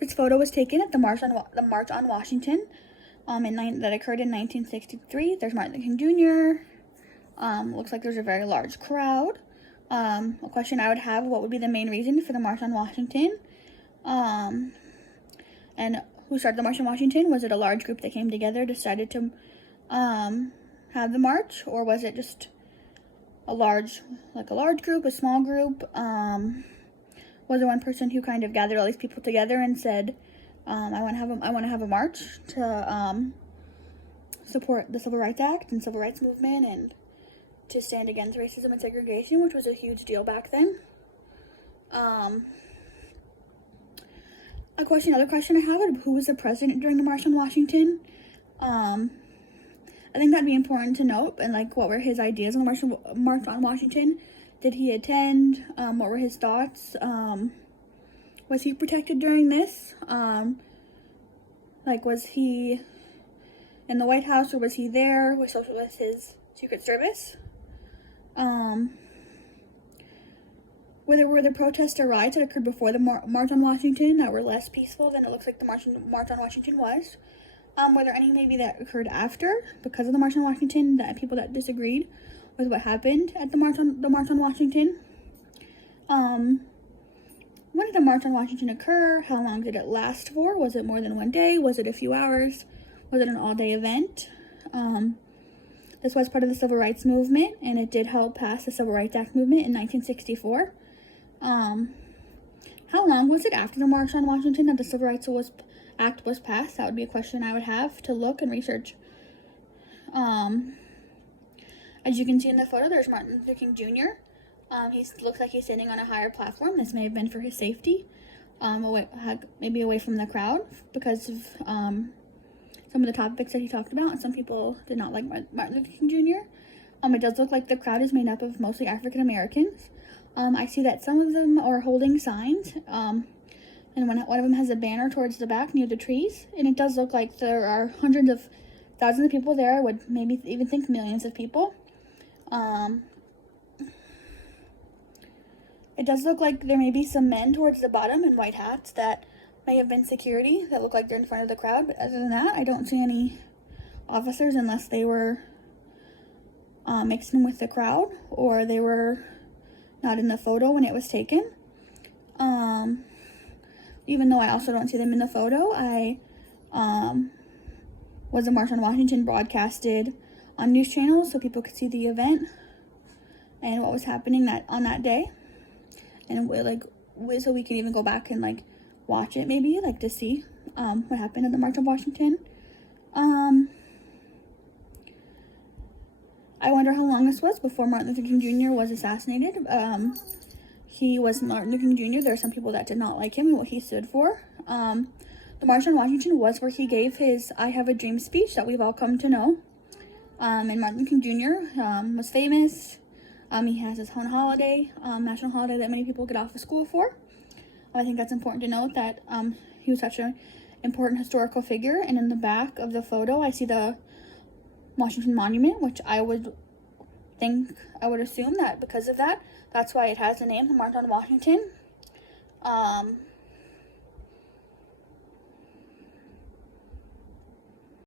This photo was taken at the March on Washington, that occurred in 1963. There's Martin Luther King Jr. Looks like there's a very large crowd. A question I would have: what would be the main reason for the March on Washington? And who started the March on Washington? Was it a large group that came together, decided to have the march, or was it just a large group, a small group? Was there one person who kind of gathered all these people together and said, I want to have a march to support the Civil Rights Act and Civil Rights Movement and to stand against racism and segregation, which was a huge deal back then. Another question I have: who was the president during the March on Washington? I think that'd be important to note. And like, what were his ideas on the March on Washington? Did he attend? What were his thoughts? Was he protected during this? Was he in the White House, or was he there with his Secret Service? Were there protests or riots that occurred before the March on Washington that were less peaceful than it looks like the March on Washington was? Were there any maybe that occurred after, because of the March on Washington, that people that disagreed with what happened at the March on Washington? When did the March on Washington occur? How long did it last for? Was it more than one day? Was it a few hours? Was it an all-day event? This was part of the Civil Rights Movement, and it did help pass the Civil Rights Act movement in 1964. How long was it after the March on Washington that the Civil Rights Act was passed? That would be a question I would have to look and research. As you can see in the photo, there's Martin Luther King Jr. He looks like he's sitting on a higher platform. This may have been for his safety, maybe away from the crowd, because of some of the topics that he talked about, and some people did not like Martin Luther King Jr. It does look like the crowd is made up of mostly African Americans. I see that some of them are holding signs, and one of them has a banner towards the back near the trees, and it does look like there are hundreds of thousands of people there. I would maybe even think millions of people. It does look like there may be some men towards the bottom in white hats that may have been security that look like they're in front of the crowd, but other than that, I don't see any officers unless they were mixed in with the crowd or they were not in the photo when it was taken. Even though I also don't see them in the photo, was the March on Washington broadcasted on news channels so people could see the event and what was happening on that day, and so we can even go back and watch it maybe to see what happened at the March on Washington. I wonder how long this was before Martin Luther King Jr. was assassinated. He was Martin Luther King Jr. There are some people that did not like him and what he stood for. The March on Washington was where he gave his I Have a Dream speech that we've all come to know. And Martin Luther King Jr. Was famous. He has his own holiday, national holiday that many people get off of school for. I think that's important to note that he was such an important historical figure. And in the back of the photo, I see the Washington Monument, which I would assume that because of that, that's why it has the name, the March on Washington.